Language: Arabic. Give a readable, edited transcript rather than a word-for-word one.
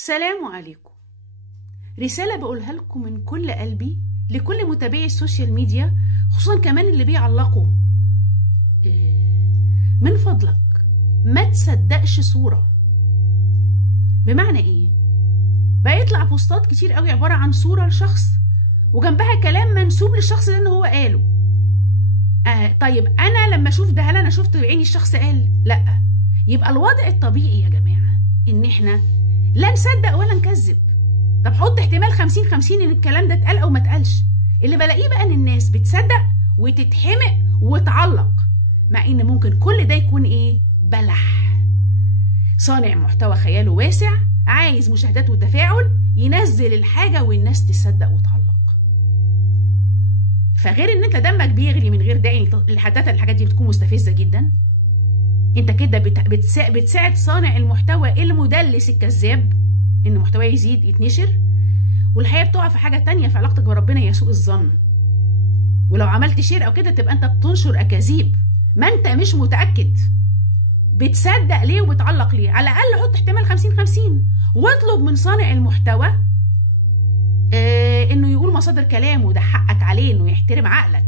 سلام عليكم. رسالة بقولها لكم من كل قلبي لكل متابعي السوشيال ميديا، خصوصا كمان اللي بيعلقوا. من فضلك ما تصدقش صورة. بمعنى ايه؟ بقى يطلع بوستات كتير قوي عبارة عن صورة لشخص وجنبها كلام منسوب للشخص ده ان هو قاله. طيب انا لما اشوف ده هل انا شفت بعيني الشخص قال؟ لا. يبقى الوضع الطبيعي يا جماعة ان احنا لا نصدق ولا نكذب. طب حط احتمال 50-50 ان الكلام ده اتقال او ما اتقالش. اللي بلاقيه بقى ان الناس بتصدق وتتحمق وتعلق، مع ان ممكن كل ده يكون ايه؟ بلح. صانع محتوى خياله واسع، عايز مشاهدات وتفاعل، ينزل الحاجة والناس تصدق وتعلق. فغير ان انت دمك بيغلي من غير داعي، الحاجات دي بتكون مستفزة جدا. انت كده بتساعد صانع المحتوى المدلس الكذاب ان محتواه يزيد يتنشر، والحقيقه بتقع في حاجه تانية في علاقتك بربنا، هي سوء الظن. ولو عملت شير او كده تبقى انت بتنشر اكاذيب، ما انت مش متاكد. بتصدق ليه وبتعلق ليه؟ على الاقل حط احتمال 50-50 واطلب من صانع المحتوى انه يقول مصادر كلامه، ده حقك عليه انه يحترم عقلك.